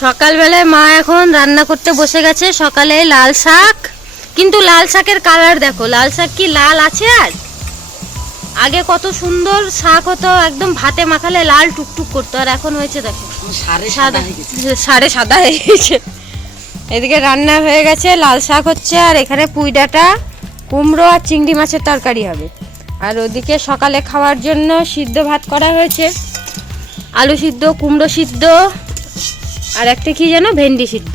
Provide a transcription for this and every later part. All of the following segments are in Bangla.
সকালবেলায় মা এখন রান্না করতে বসে গেছে। সকালে লাল শাক, কিন্তু লাল শাকের কালার দেখো, লাল শাক কি লাল আছে আর? আগে কত সুন্দর শাক হতো, একদম ভাতে মাখালে লাল টুকটুক করতো, আর এখন হয়েছে দেখো সাড়ে সাদা হয়ে গেছে। এদিকে রান্না হয়ে গেছে, লাল শাক হচ্ছে, আর এখানে পুঁই ডাঁটা, কুমড়ো আর চিংড়ি মাছের তরকারি হবে। আর ওদিকে সকালে খাওয়ার জন্য সিদ্ধ ভাত করা হয়েছে, আলু সিদ্ধ, কুমড়ো সিদ্ধ, আর একটা কি যেন ভেন্ডি সিদ্ধ,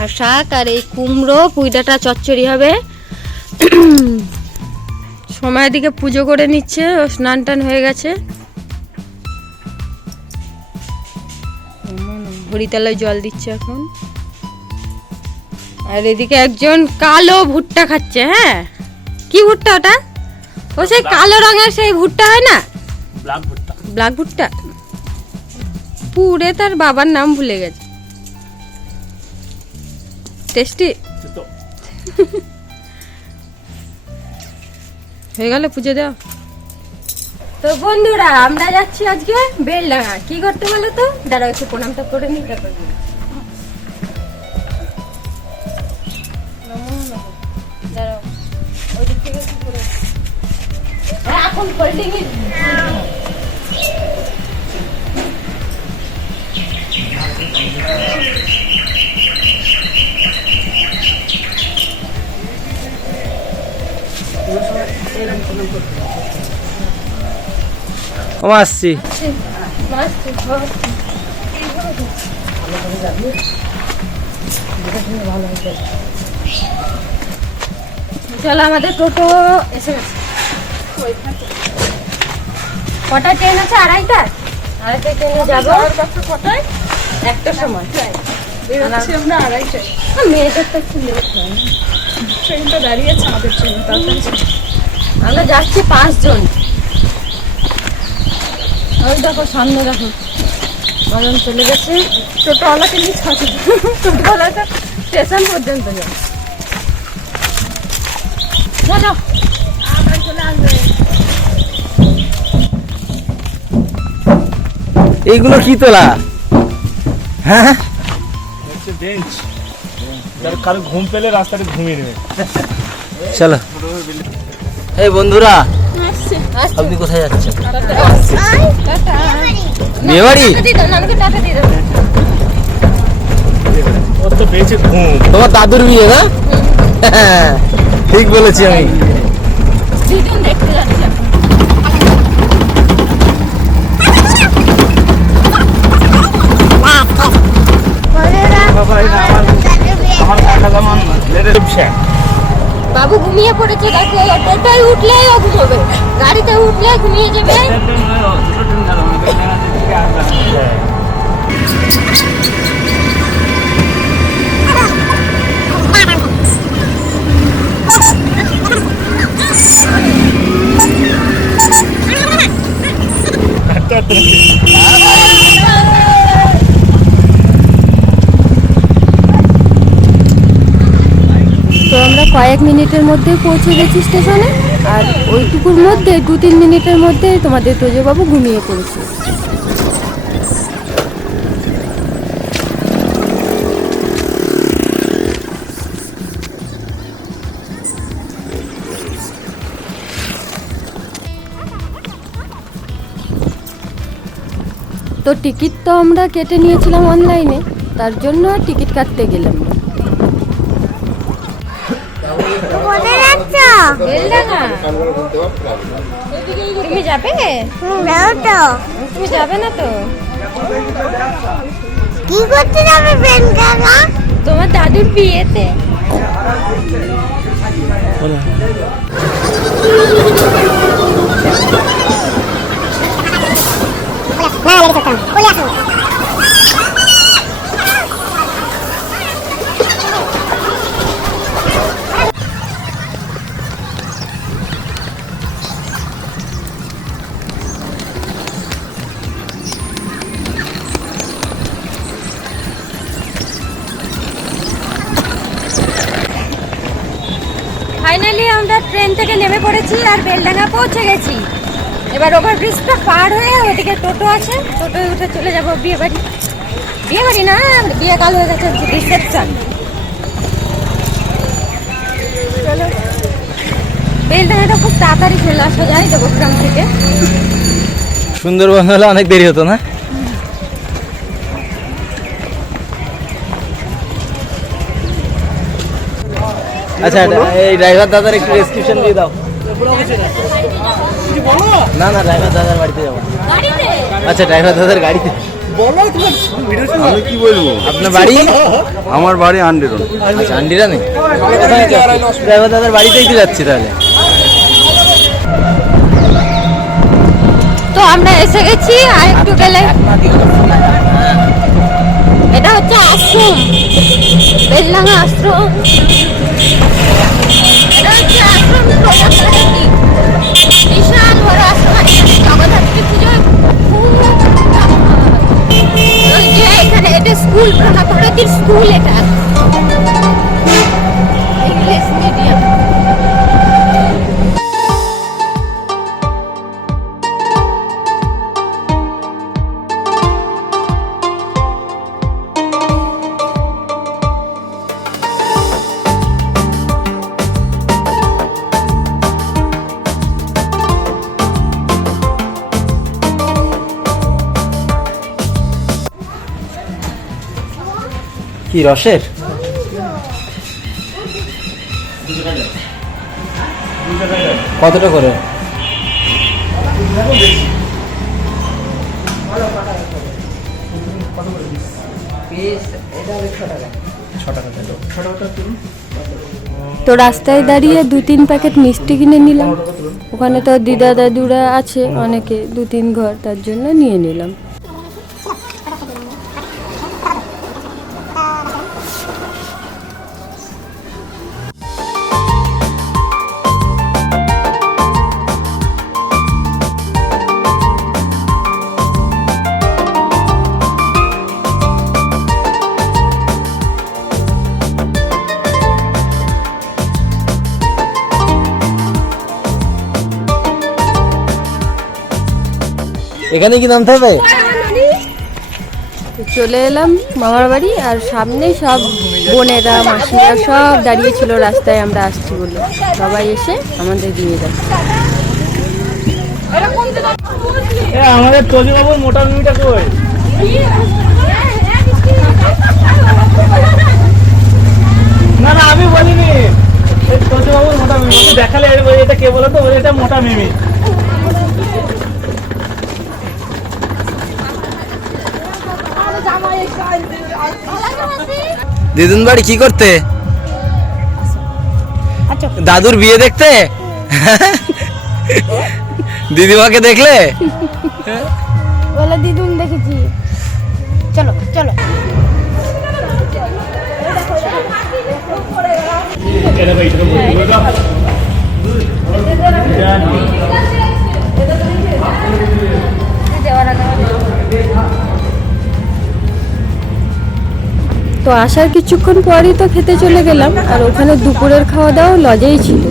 আর শাক, আর এই কুমড়ো পুঁই ডাঁটা চচ্চড়ি হবে। সময়ের দিকে পুজো করে নিচ্ছে, ও স্নান টান হয়ে গেছে, হরিতলায় জল দিচ্ছে এখন। আর এদিকে একজন কালো ভুট্টা খাচ্ছে। হ্যাঁ, কি ভুট্টা ওটা? ও সেই কালো রঙের সেই ভুট্টা হয় না, ব্ল্যাক ভুট্টা। পুরে তার বাবার নাম ভুলে গেছে। টেস্টি হয়ে গেল পুজো দেওয়া। তো বন্ধুরা, আমরা যাচ্ছি আজকে বেলডাঙা। কি করতে বলো তো? দাঁড়াও একটু প্রণামটা করে নি, তারপর এখন ফোল্ডিং আসছি। চলো, আমাদের টোটো এসে গেছে। কটা ট্রেন আছে? আড়াইটা ট্রেনে যাবো। কটায়? একটার সময় আমরা আড়াইটায়। মেয়েদের তো একটু লেট হয়, ট্রেনটা দাঁড়িয়েছে আমাদের ট্রেন। আমরা যাচ্ছি 5 জন। ওই দেখো সামনে দেখো মদন চলে গেছে। টোটোওয়ালাকে নিয়ে থাকে, টোটোওয়ালাটা স্টেশন পর্যন্ত যাবে। চলো আবার চলে আসবে। এইগুলো কি তোলা? হ্যাঁ, বেঞ্চ, যার কারো ঘুম পেলে রাস্তাতে ঘুমিয়ে নেবে। চলো। এই বন্ধুরা, আপনি কোথায় যাচ্ছেন? বিয়ে বাড়ি? ওর তো বেঁচে ঘুম। তোমার দাদুর বিয়ে না? ঠিক বলেছি আমি। বাবু ঘুমিয়ে পড়েছে, দেখো টোটোয় উঠলেই ও ঘুমোবে, গাড়িতে উঠলে ঘুমিয়ে যাবে। তো আমরা কয়েক মিনিটের মধ্যে পৌঁছে গেছি স্টেশনে, আর ওইটুকুর মধ্যে 2-3 মিনিটের মধ্যে তোমাদের তোজবাবু ঘুমিয়ে পড়েছে। তো টিকিট তো আমরা কেটে নিয়েছিলাম অনলাইনে, তার জন্য টিকিট কাটতে গেলাম না। তুমি যাবে? তুমি যাবে না তো? কি করতে যাবে বেলডাঙা? তোমার দাদুর বিয়েতে। ফাইনালি আমরা ট্রেন থেকে নেমে পড়েছি আর বেলডাঙা পৌঁছে গেছি। এবার ওভারব্রিজটা পার হয়ে ওদিকে টোটো আছে, টোটোয় উঠে চলে যাব বিয়ে বাড়ি। বিয়ে বাড়ি না, বিয়ে কাল হয়ে গেছে, রিসেপশন। চলো, বেলডাঙাটা খুব তাড়াতাড়ি চলে আসা যায় দেবগ্রাম থেকে। সুন্দরবন হলে অনেক দেরি হতো না? আচ্ছা, এই ড্রাইভার দাদার একটু ডেসক্রিপশন দিয়ে দাও। না না, ড্রাইভার দাদার বাড়িতে যাবো। আচ্ছা, ড্রাইভার দাদার গাড়িতে। আমি কি বলবো? আপনার বাড়ি? আমার বাড়ি আন্ডেরন। আচ্ছা, আন্ডিরা নেই। ড্রাইভার দাদার বাড়িতেই তো যাচ্ছি তাহলে। তো আমরা এসে গেছি, আর একটু গেলে এটা হচ্ছে আশ্রম, বেলডাঙা আশ্রম। এটা হচ্ছে আশ্রম প্রজাপতি, বিশাল বড় আশ্রম। আর এখানে জগদ্ধাত্রী পুজো খুব ওই যে এখানে এটা স্কুল, প্রজাপতির স্কুল, এটা ইংলিশ মিডিয়াম। কি রসের? কতটা করে? তো রাস্তায় দাঁড়িয়ে 2-3 প্যাকেট মিষ্টি কিনে নিলাম। ওখানে তো দিদা দাদুরা আছে অনেকে, 2-3 ঘর, তার জন্য নিয়ে নিলাম। এখানে কি নামতে হবে? তো চলে এলাম মামার বাড়ি, আর সামনে সব বোনেরা মাসিরা সব দাঁড়িয়ে ছিল রাস্তায় আমরা আসছি বলে। সবাই এসে আমাদের দিয়ে যাচ্ছে। আমাদের তোজি বাবুর মোটা মিমিটা কই? না না, আমি বলিনি। তোজি বাবুর মোটা মিমি দেখালে এটা কে বলো তো? এটা মোটা মিমি। দিদুন বাড়ি কি করতে? দাদুর বিয়ে দেখতে? দিদিমাকে দেখলে? বলে দিদুন দেখেছি, চলো চলো। তো আসার কিছুক্ষণ পরই তো খেতে চলে গেলাম, আর ওখানে দুপুরের খাওয়া দাওয়া লজেই ছিল।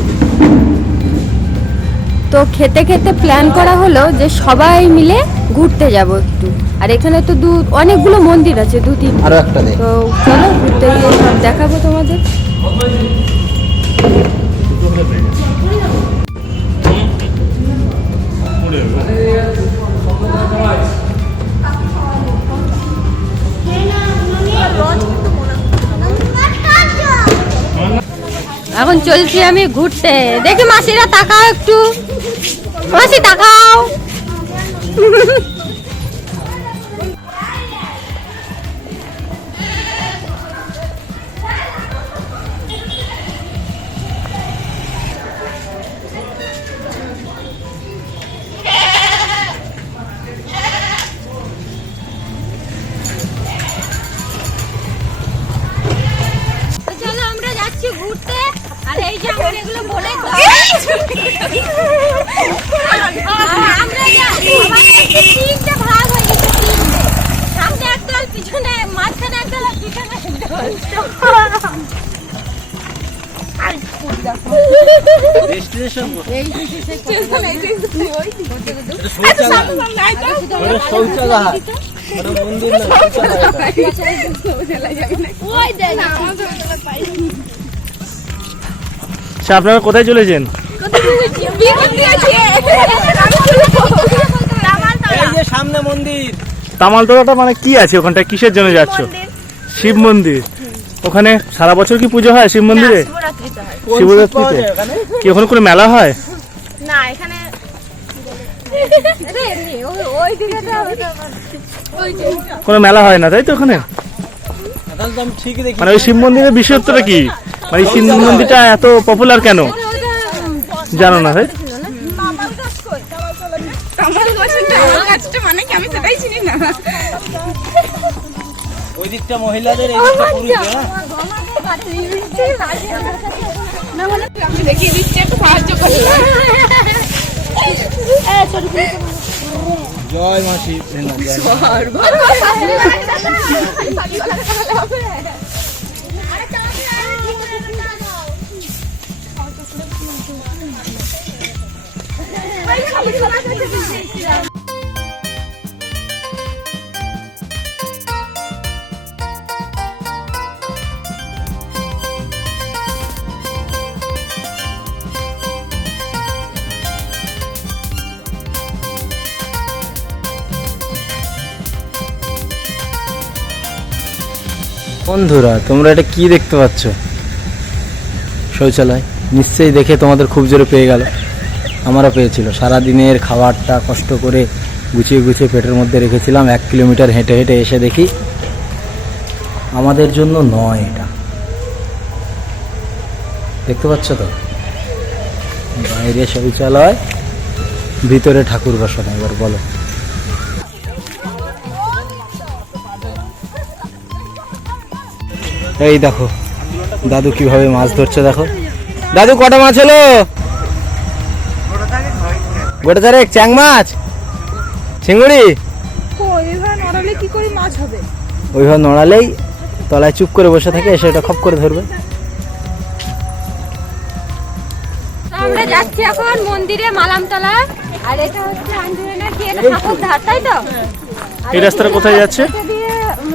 তো খেতে খেতে প্ল্যান করা হলো যে সবাই মিলে ঘুরতে যাব একটু। আর এখানে তো অনেকগুলো মন্দির আছে, 2-3। আরো একটা দে। তো চলো ঘুরতে গিয়ে সব দেখাবো তোমাদের। এখন চলছি আমি ঘুরতে। দেখি মাসিরা তাকাও একটু, মাসি তাকাও। চলো আমরা যাচ্ছি ঘুরতে। আর এই যে আমার এগুলো বলে দাও। আমরা তিনটে ভাগ হয়ে গেছে, তিনটে। সামনে একদল, পিছনে মাঝখানে একদল, আর পিছনে একদল। ডেস্টিনেশন শৌচাগার, ওটা মন্দির না, আচ্ছা, আপনারা কোথায় চলেছেন? এই যে সামনে মন্দির তামালতলাটা, মানে কি আছে ওখানটা, কিসের জন্য যাচ্ছ? শিব মন্দির। ওখানে সারা বছর কি পুজো হয় শিব মন্দিরে? শিবরাত্রিতে কি ওখানে কোনো মেলা হয়? না এখানে কোনো মেলা হয় না তাই তো ওখানে? মানে ওই শিব মন্দিরের বিশেষত্বটা কি, মানে শিব মন্দিরটা এত পপুলার কেন জানো না? তাই ওই দিকটা মহিলাদের, এই দিকটা পুরুষদের। জয় মাসি। বন্ধুরা তোমরা এটা কি দেখতে পাচ্ছ? শৌচালয়। নিশ্চয়ই দেখে তোমাদের খুব জোরে পেয়ে গেল, আমারও পেয়েছিল। সারাদিনের খাবারটা কষ্ট করে গুছিয়ে গুছিয়ে পেটের মধ্যে রেখেছিলাম, 1 কিলোমিটার হেঁটে হেঁটে এসে দেখি আমাদের জন্য নয় এটা। দেখতে পাচ্ছ তো, বাইরে শৌচালয়, ভিতরে ঠাকুর বসানো। এবার বলো, এই দেখো দাদু কিভাবে মাছ ধরছে। দেখো দাদু, কটা মাছ হলো? গোটা চারেক। চ্যাং মাছ, চিংড়ি। ওইভাবে নড়ালেই তলায় চুপ করে বসে থাকে, এসে এটা খপ করে ধরবে। আমরা যাচ্ছি এখন মন্দিরে মালামতলা, আর এটা হচ্ছে আন্দোলনের কি এটা ঠাকুরঘাট, তাই তো? এই রাস্তাটা কোথায় যাচ্ছে?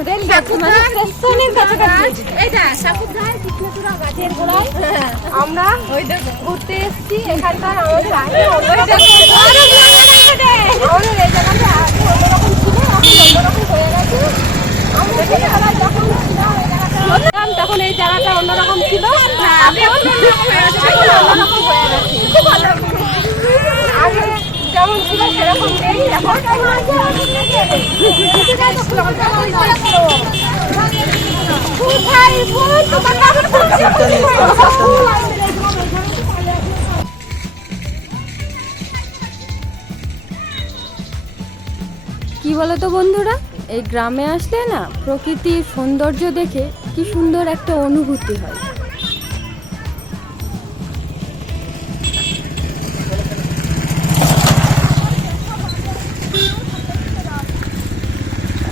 রেল যাচ্ছে, মানে স্টেশনের কাছাকাছি। এইটা ঠাকুরঘাট, কৃষ্ণচূড়া গাছের গোড়ায় আমরা ঘুরতে এসেছি। এখানকার আমাদের আগে আমাদের এই জায়গাটা আগে অন্যরকম ছিল, এখন অন্যরকম হয়ে গেছে। আমরা ছোটবেলায় যখন ছিলাম তখন এই জায়গাটা অন্যরকম ছিল, এখন অন্যরকম হয়ে গেছে। আগে যেমন ছিল সেরকম নেই এখন। কি বলো তো বন্ধুরা, এই গ্রামে আসলে না প্রকৃতির সৌন্দর্য দেখে কি সুন্দর একটা অনুভূতি হয়।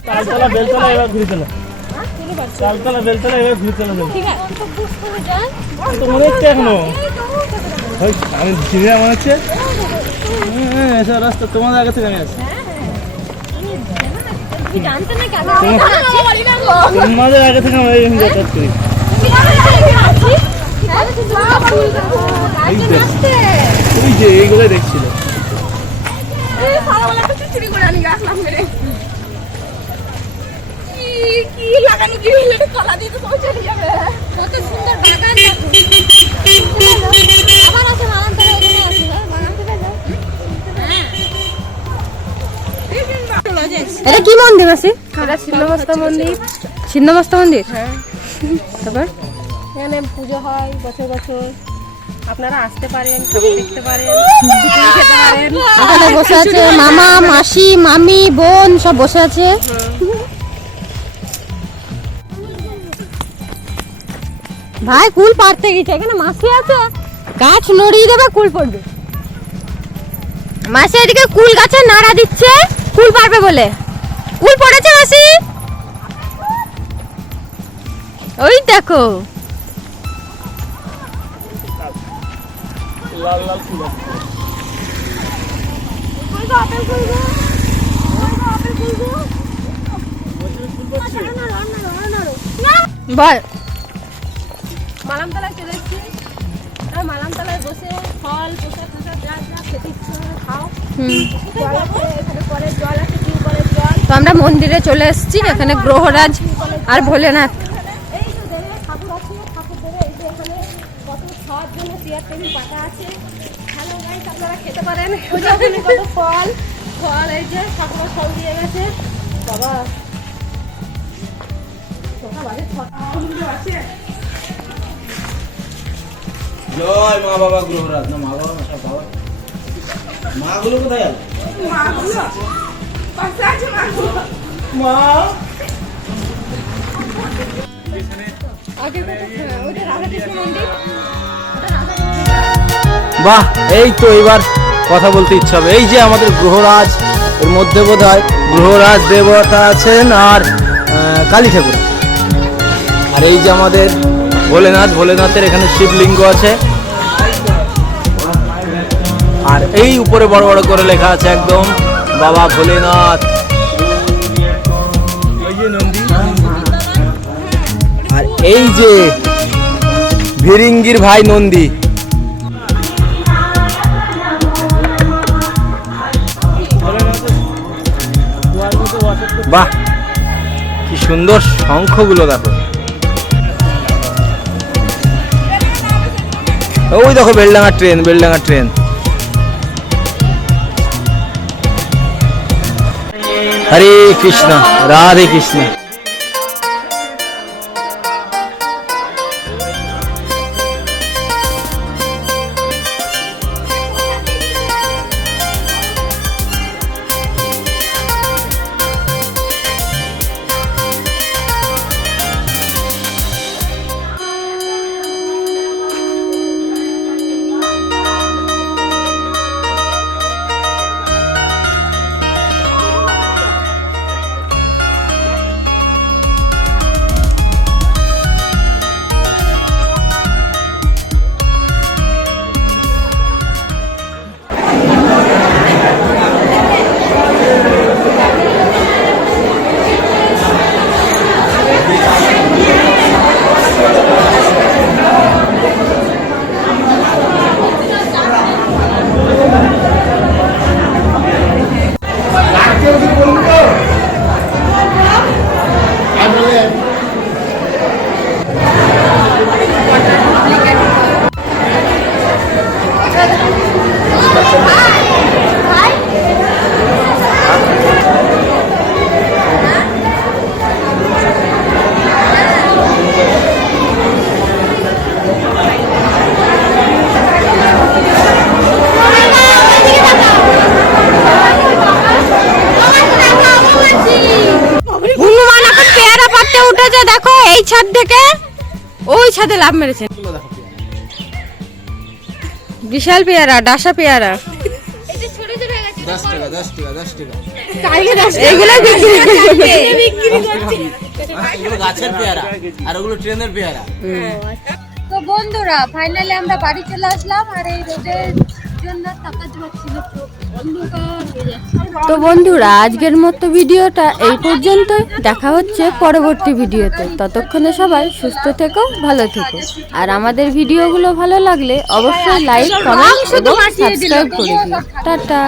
তালতলা বেলতলা এবার ঘুরে চলো, তালতলা বেলতলা এবার ঘুরে চলো। তো মনে হচ্ছে এখনো আমি চিনে মনে হচ্ছে এসব রাস্তা তোমাদের আগে থেকে আমি আছি। তোমাদের আগে থেকে আমরা এই যাতায়াত করি। ওই যে এইগুলোই দেখছিল। এটা কি মন্দির আছে? এটা ছিন্নমস্তা মন্দির। ছিন্নমস্তা মন্দির। তারপর এখানে পুজো হয় বছর বছর, আপনারা আসতে পারেন, দেখতে পারেন, খেতে পারেন। এখানে বসে আছে মামা, মাসি, মামি, বোন সব বসে আছে। ভাই কুল পাড়তে গেছে, এখানে মাসি আছে, গাছ নড়িয়ে দেবে, কুল পড়বে। মাসি এদিকে কুল গাছে নাড়া দিচ্ছে কুল পারবে বলে। কুল পড়েছে মাসি, ওই দেখো। লাল লাল ফুল আছে। বল। মালামতলায় চলে এসেছি, মালামতলায় বসে ফল পোশাক টোশাক যা যা খেতে ইচ্ছে করে খাও। জল আছে এখানে, কলের জল আছে, টিউবওয়েলের জল। তো আমরা মন্দিরে চলে এসেছি, এখানে গ্রহরাজ আর ভোলেনাথ। এই তো দেবে ঠাকুর আছে, ঠাকুর দেবে। এই যে এখানে কত খাওয়ার জন্য চেয়ার টেবিল পাতা আছে। হ্যালো গাইস, আপনারা খেতে পারেন। ওই যে ওখানে কত ফল ফল, এই যে ঠাকুর ফল দিয়ে গেছে। বাবা জয় মা বাবা গ্রহরাজ। না মা বাবা না, সব বাবা। মাগুলো কোথায় গেল? বাহ, এই তো এবার কথা বলতে ইচ্ছা হবে। এই যে আমাদের গ্রহরাজ, এর মধ্যে বোধ হয় গ্রহরাজ দেবতা আছেন আর কালী ঠাকুর। আর এই যে আমাদের ভোলেনাথ, ভোলেনাথের এখানে শিবলিঙ্গ আছে। আর এই উপরে বড় বড় করে লেখা আছে একদম বাবা ভোলেনাথ। আর এই যে ভিরিঙ্গির ভাই নন্দী। বাহ, কি সুন্দর শঙ্খগুলো দেখো। ওই দেখো বেলডাঙ্গা ট্রেন, বেলডাঙ্গা ট্রেন। হরে কৃষ্ণ, রাধে কৃষ্ণ। দেখো এই ছাদ থেকে ওই ছাদে লাভ মেরেছে। বিশাল পেয়ারা, ডাসা পেয়ারা। 10 টাকা 10 টাকা 10 টাকা। এইগুলো এগুলো গাছের পেয়ারা আর ওগুলো ট্রেনের পেয়ারা। তো বন্ধুরা ফাইনালি আমরা বাড়ি চলে আসলাম। আর এই রোদের জন্য তাকাতে পারছি না, অন্ধকার হয়ে যাচ্ছে। তো বন্ধুরা আজকের মতো ভিডিওটা এই পর্যন্তই। দেখা হচ্ছে পরবর্তী ভিডিওতে। ততক্ষণে সবাই সুস্থ থেকো, ভালো থেকো। আর আমাদের ভিডিওগুলো ভালো লাগলে অবশ্যই লাইক, কমেন্ট এবং সাবস্ক্রাইব করে দিও। টাটা।